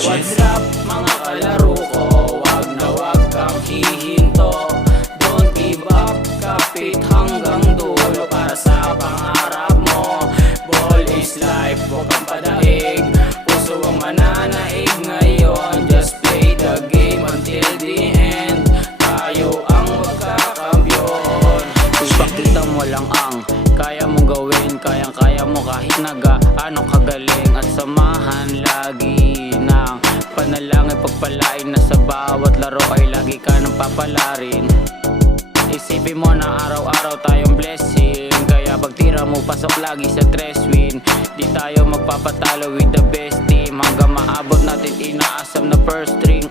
What's up mga kalaro ko? Wag na wag kang hihinto. Don't give up, kapit hanggang dulo para sa pangarap mo. Ball is life, huwag kang padaig. Puso ang mananaig ngayon. Just play the game until the end. Tayo ang magkakampiyon. Ipakita mo lang ang kaya mong gawin, kayang-kaya mo kahit nagaano kagaling. At samahan lagi ng panalangin, pagpalain na sa bawat laro ay lagi ka nang papalarin. Isipin mo na araw-araw tayong blessing, kaya pagtira mo pasok lagi sa tres win. Di tayo magpapatalo with the best team, hanggang maabot natin inaasam na first string.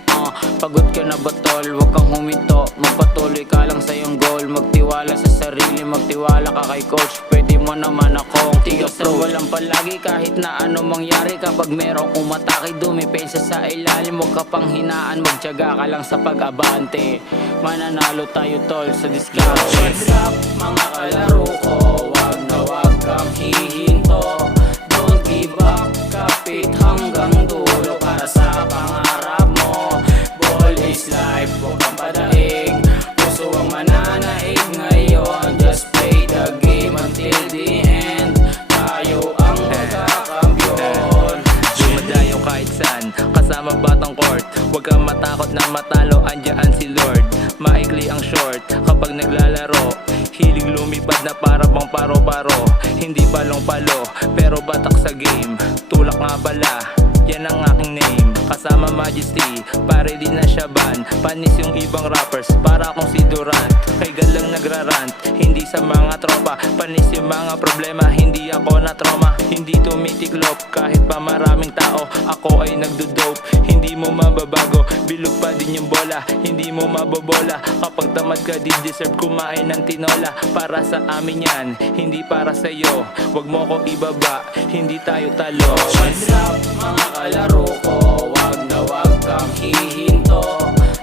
Pagod ka na ba tol? Huwag kang huminto, magpatuloy ka lang sa iyong goal. Magtiwala sa sarili, magtiwala ka kay coach. Pwede mo naman akong tigasan walang palagi kahit na ano mangyari. Kapag merong umatake, dumipensa sa ilalim. Huwag ka pang hinaan, magtiyaga ka lang sa pag-abante. Mananalo tayo tol sa diskarte. What's up mga kalaro ko? Wag na wag kang hihinto. Don't give up, kapit hanggang dulo para sa pangarap mo. Ball is life, huwag kang padaig. Puso ang mananaig ngayon. Just play the game until the end. Tayo ang magkakampiyon. Dumadayo kahit saan, kasama batang court. Huwag kang matakot na matalo, andyan si Lord. Maikli ang short kapag naglalaro. Hilig lumipad na para bang paro-paro. Hindi palong-palo, pero batak sa game. Tulak nga pala, yan ang aking name. Kasama Majesty, pare din na siya ban. Panis yung ibang rappers, para akong si Durant. Kay galang nagrarant, hindi sa mga tropa. Panis yung mga problema, hindi ako na trauma. Hindi tumitiklop, kahit pa maraming tao. Ako ay nagdo-dope, hindi mo mababago. Bilog pa din yung bola, hindi mo mabobola. Kapag tamad ka, di deserve kumain ng tinola. Para sa amin yan, hindi para sa'yo. Wag mo ko ibaba, hindi tayo talo. What's up mga kalaro ko? Wag na wag kang hihinto.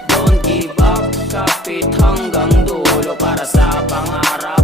Don't give up, kapit hanggang dulo para sa pangarap